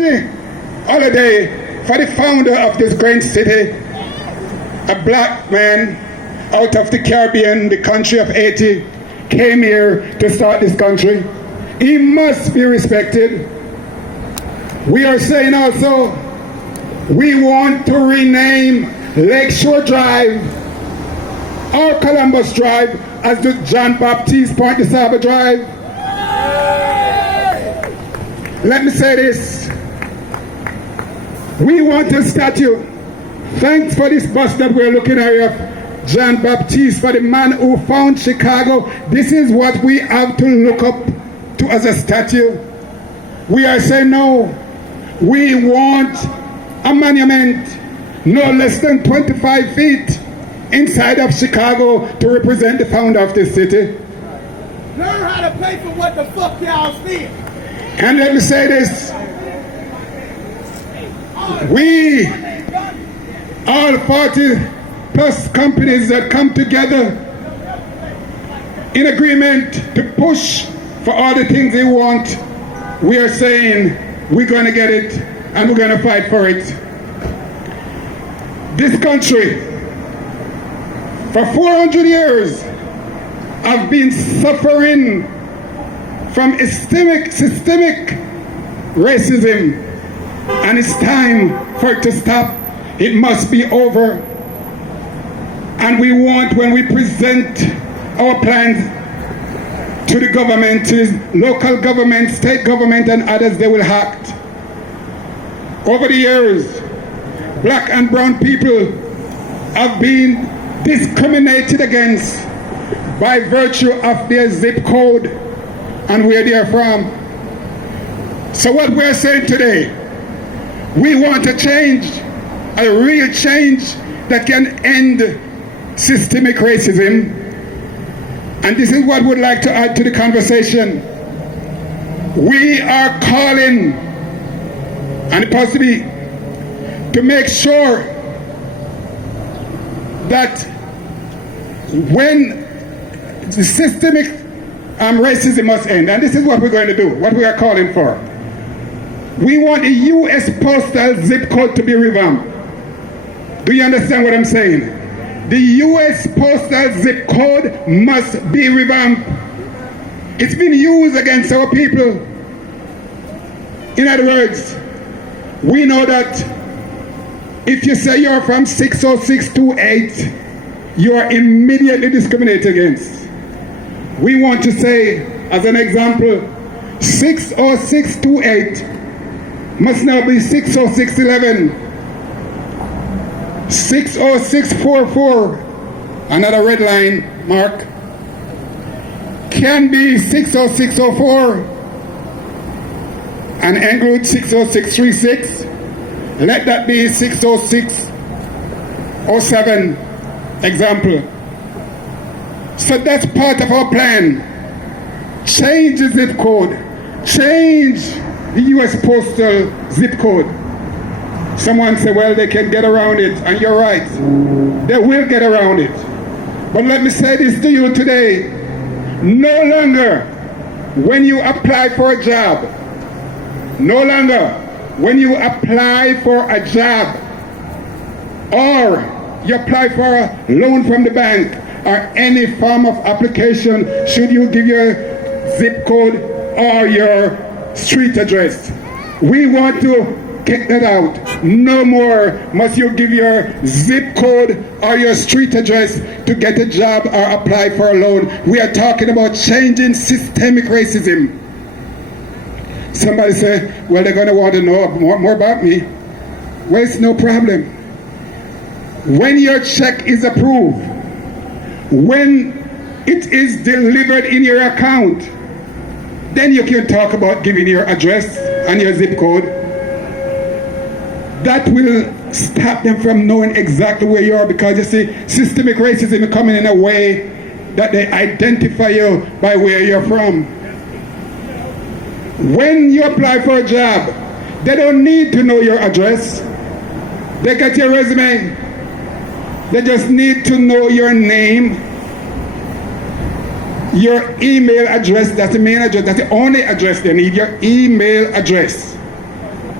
empty holiday for the founder of this great city, a black man out of the Caribbean, the country of Haiti, came here to start this country. He must be respected. We are saying also, we want to rename Lakeshore Drive or Columbus Drive as the John Baptiste Point Dusable Drive. Let me say this. We want a statue. Thanks for this bus that we're looking at here, John Baptiste, for the man who found Chicago. This is what we have to look up to as a statue. We are saying no. We want a monument no less than 25 feet inside of Chicago to represent the founder of this city. Learn how to pay for what the fuck y'all steal. And let me say this. We, all 40 plus companies that come together in agreement to push for all the things they want, we are saying we're going to get it and we're going to fight for it. This country, for 400 years, have been suffering from systemic racism, and it's time for it to stop. It must be over. And we want, when we present our plans to the government, to the local government, state government, and others, they will act. Over the years, black and brown people have been discriminated against by virtue of their zip code and where they are from. So what we're saying today, we want a change, a real change that can end systemic racism. And this is what we'd like to add to the conversation. We are calling, and it has to be, to make sure that when the systemic racism must end, and this is what we're going to do, what we are calling for. We want the U.S. postal zip code to be revamped. Do you understand what I'm saying? The U.S. postal zip code must be revamped. It's been used against our people. In other words, we know that if you say you're from 60628, you are immediately discriminated against. We want to say, as an example, 60628 must now be 60611, 60644, another red line mark, can be 60604, and include 60636. Let that be 60607 example. So that's part of our plan. Change the zip code. Change the U.S. postal zip code. Someone said, well, they can get around it, and you're right. They will get around it. But let me say this to you today. No longer when you apply for a job, no longer when you apply for a job, or you apply for a loan from the bank, or any form of application, should you give your zip code or your street address. We want to kick that out. No more must you give your zip code or your street address to get a job or apply for a loan. We are talking about changing systemic racism. Somebody say, well, they're going to want to know more about me. Well, it's no problem. When your check is approved, when it is delivered in your account, then you can talk about giving your address and your zip code. That will stop them from knowing exactly where you are, because you see, systemic racism is coming in a way that they identify you by where you're from. When you apply for a job, they don't need to know your address. They get your resume. They just need to know your name, your email address. That's the main address. That's the only address they need, your email address.